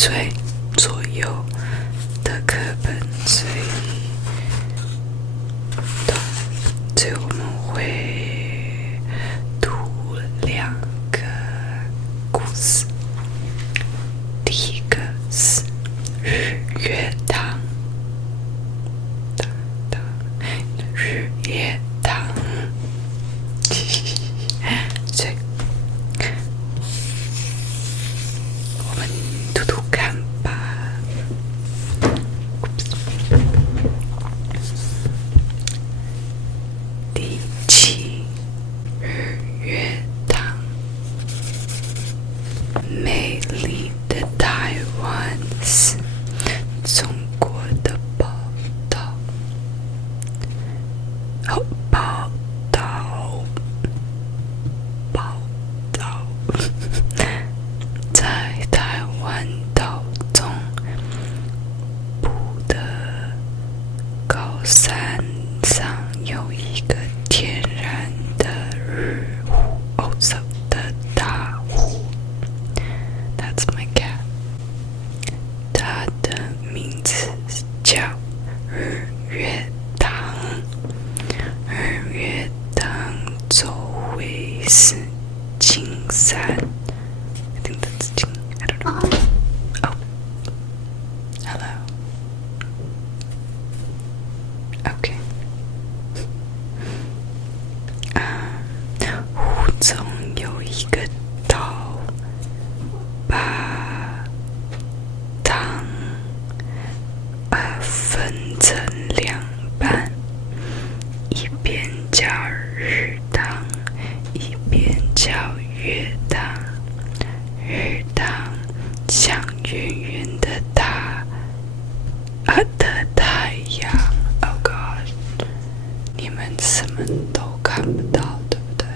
岁左右的课本，所以我们会读2个故事。第一个是日月潭，日月潭，所以我们读读看吧。第7，日月潭。美丽的台湾是中国的宝岛，在台湾岛中部的高山上有一个天然的的大湖。That's my cat. 它的名字叫日月潭。日月潭周围是金山。I think that's 金。I don't know. Oh, hello. Okay. 湖中有一个岛，把塘分成2半，一边叫日塘，一边叫月塘。日塘像圆圆的太阳。Oh God， 你们什么都看不到，对不对？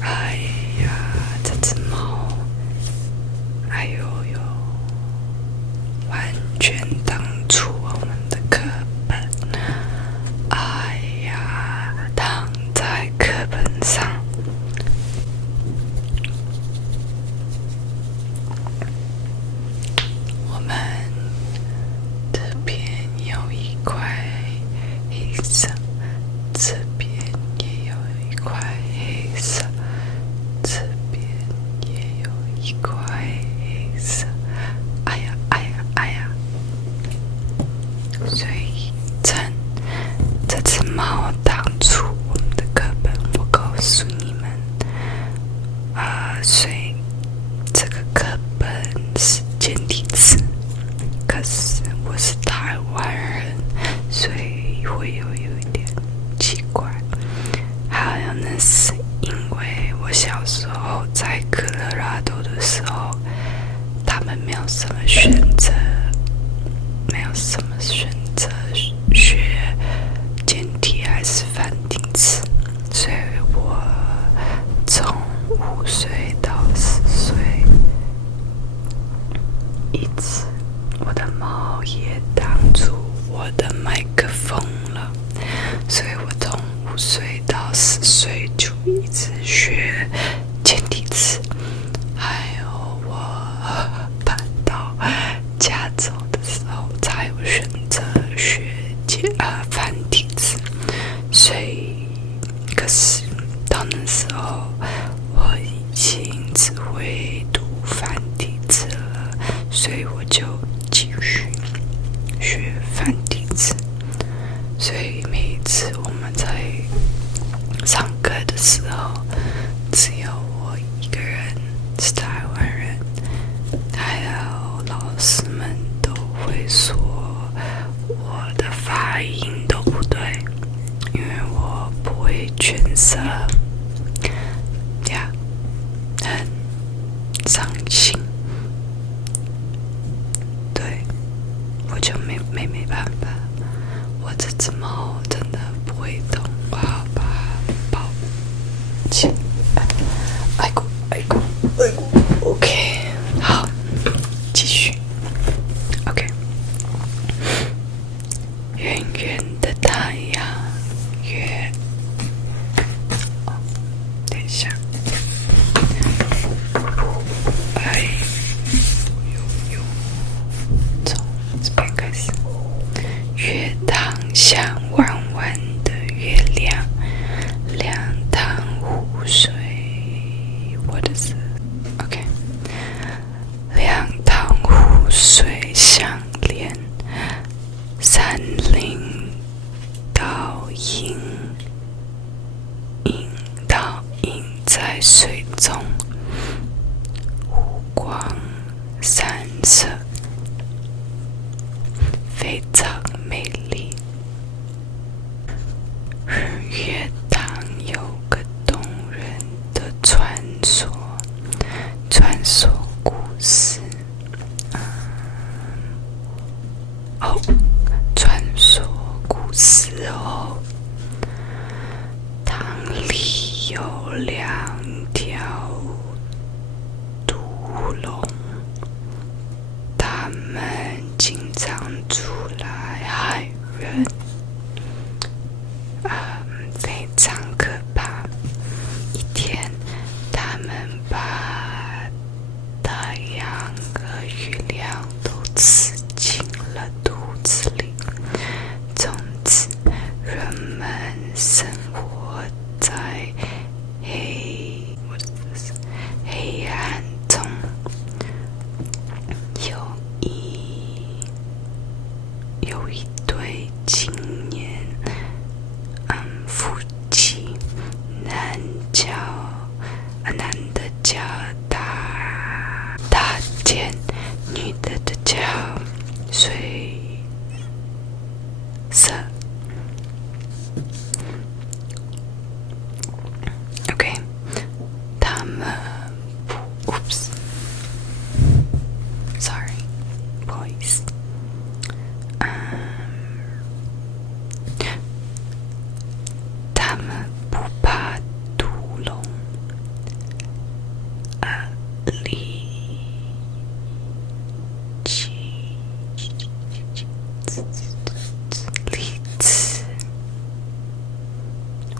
哎呀，这只猫，哎呦呦，完全挡住我们的课本。哎呀，躺在课本上。我们这边有一块黑色，这边也有一块黑色，这边也有一块黑色。哎呀哎呀哎呀！所以趁这只猫挡住我们的课本，我告诉你们，所以这个课本是简体字，可是我是台湾人，所以会有一点奇怪。还有呢，是因为我小时候在科罗拉多的时候，他们没有什么选择，学简体还是繁体字，所以我从5岁到10岁，一直我的猫也挡住我的麦克风了，所以我从5岁到10岁就一直学简体字。还有我搬到加州的时候才有选择学繁体字，所以可是到那时候我已经只会读繁体字了，所以我就继续学繁体字。所以每一次我们在上课的时候，只有我一个人是台湾人，还有老师们都会说我的发音都不对，因为我不会卷舌呀，很伤心。对，我就没办法，我这只猫真的不会动，我要把它抱起。哎咕 OK， 好，继续。 OK， 圆圆的太阳，等一下，哎在水中，湖光山色，非常美丽。日月潭有个动人的传说故事。传说故事哦，塘里有2条毒龙，它们经常出来害人，非常可怕。一天，它们把太阳和月亮都吃进了肚子里，从此人们生活在黑暗中。有一对青年夫妻，男的叫大健，女的叫水色。OK， 他们，Sorry， 不好意思。他们不怕毒龙，立志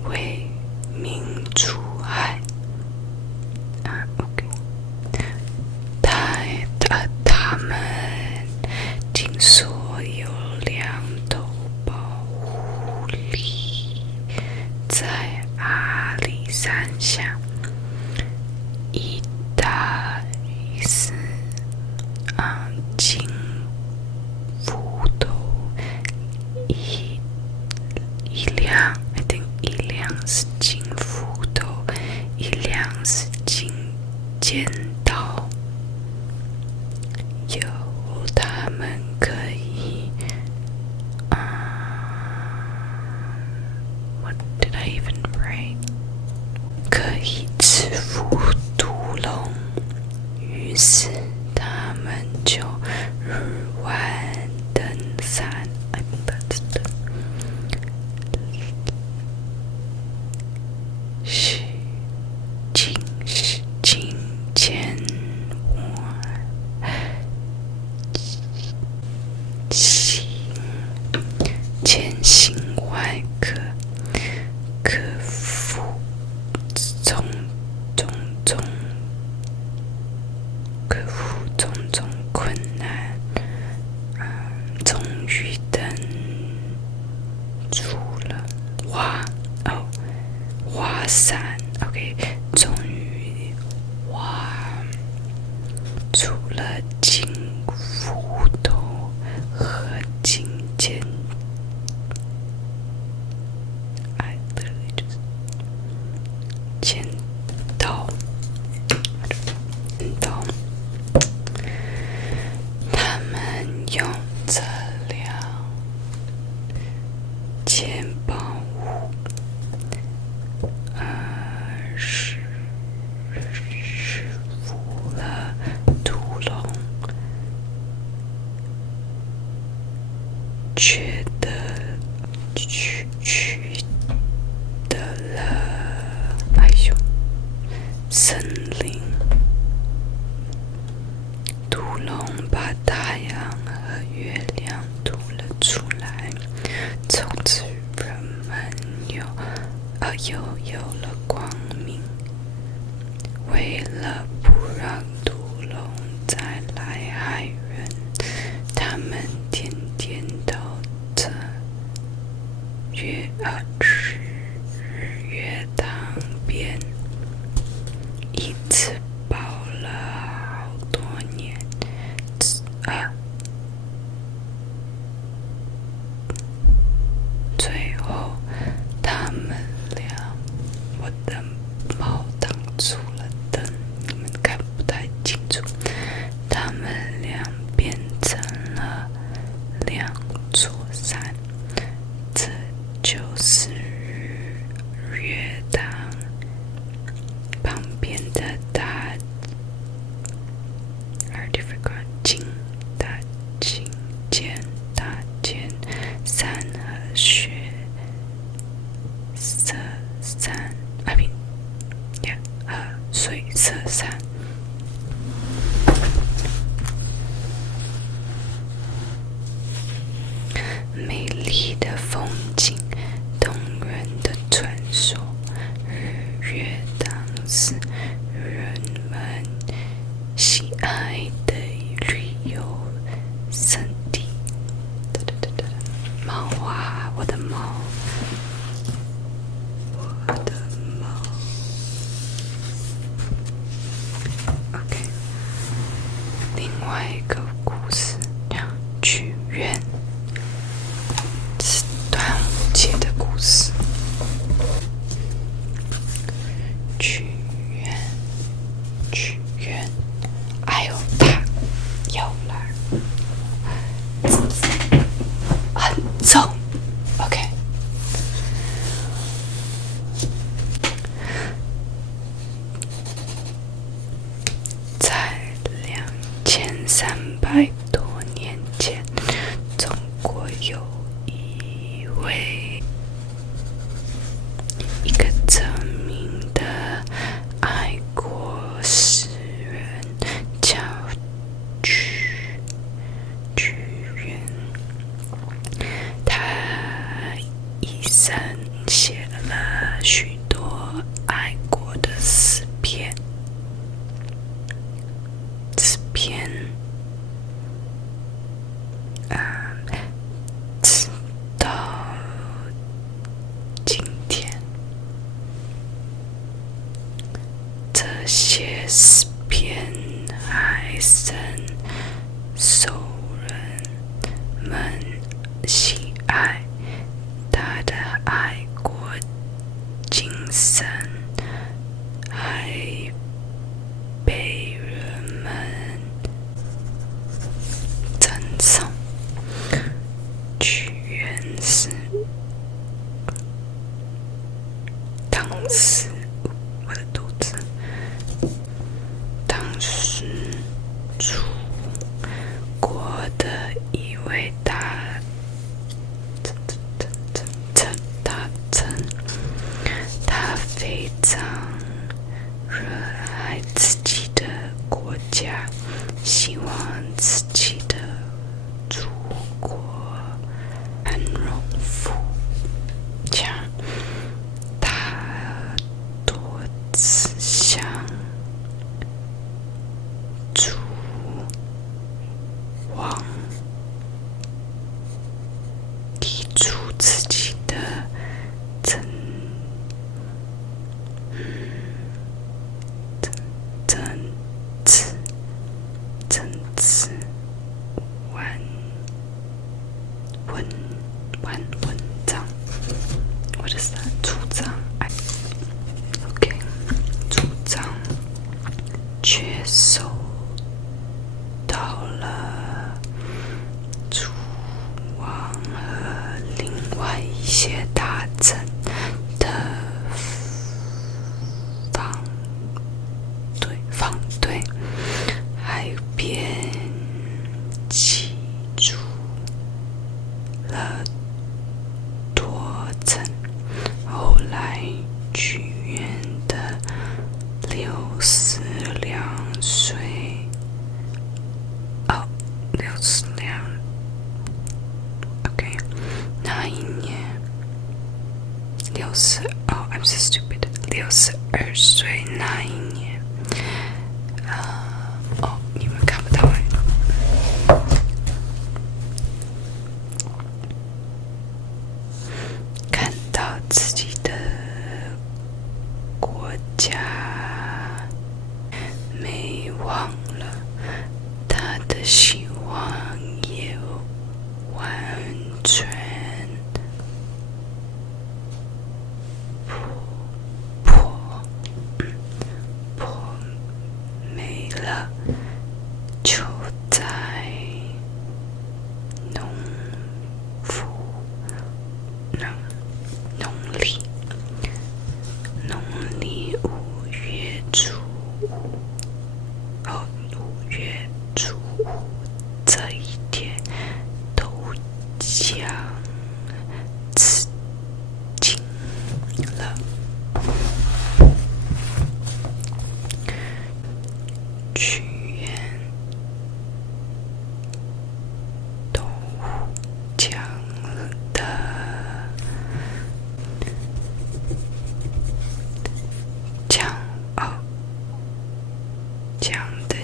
为民除害。OK， 他们听说有2头保护狸在阿里山下，一大一小，金斧头一辆 I think 一辆是金斧头，一辆是金剪刀，有他们可以What did I even write？ 可以制服毒龙，于是他们就日晚登山。I think that's the 金钱千辛万苦，克服种种困难，终于登出了华山。OK， 终于出了金斧头和金剪刀。他们用这辆钱包物制服了毒龙，取得了森林。毒龙把太阳和月亮吐了出来，从此人们有了光明。为了不让毒龙再来害人，他们天天到这日月潭边，一直抱了好多年。最后他们俩，我的猫当水色山。美丽的风景，动人的传说，日月当时人们喜爱的旅游胜地。猫啊，我的猫，我的猫。OK， 另外一个故事叫剧院。端午节的故事。剧院，哎呦，它又来，很重。OK， 在2300多年前，中国有一个著名的爱国诗人叫屈原，他一生写了许多爱国的诗篇，直到今天，这些诗篇还甚受人们喜爱，他的爱国精神还被人们赞赏。屈原是当时我的肚子，当时楚国的一位大臣，他非常热爱自己的国家，希望自己的祖国安荣富强。他多次向楚王提出自己的政治文章，或者是主张，OK， 主张却受到了楚王和另外一些大臣的反对，还编辑出了多层。后来屈原的62岁，OK， 那一年I'm so stupid， 62岁那一年，你们看不到哎。看到自己的国家没忘了，他的希望也完全破没了，就在农历5月初5这一天，都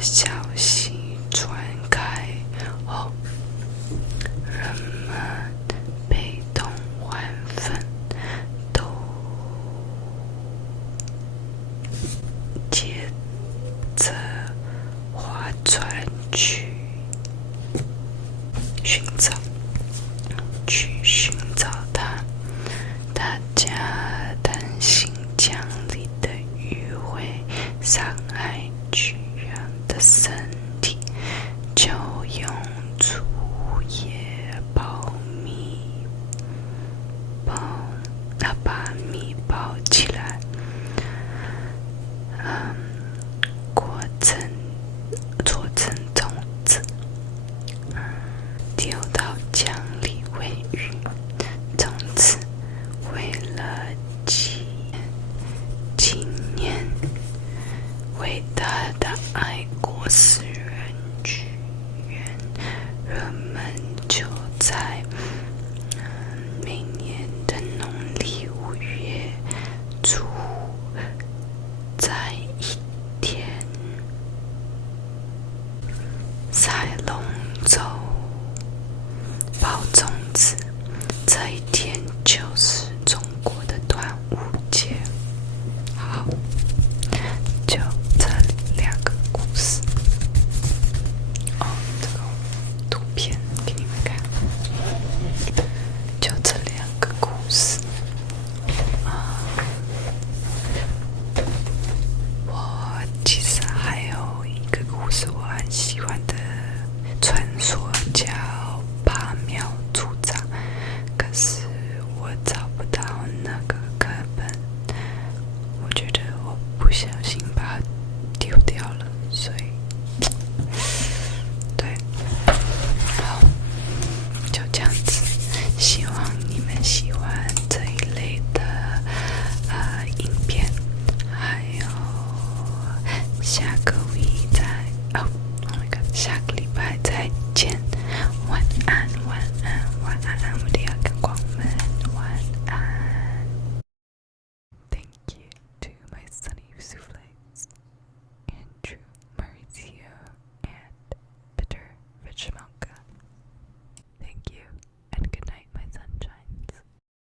消息传开后，人们悲痛万分，都接着划船去寻找他。大家担心江里的鱼会伤害巨人的身体，就用竹叶把米包起来，做成种子，丢到江里喂鱼。从此，为了纪念伟大的爱国诗人屈原，人们就在每年的农历5月初，在一天赛龙舟包粽子。这一天就是中国的端午节。好，就这2个故事。这个图片给你们看，就这2个故事。我其实还有一个故事我很喜欢的传说，叫8秒组长，可是我找不到那个课本，我觉得我不小心把它丢掉了，所以对，好，就这样子。希望你们喜欢这一类的影片，还有下个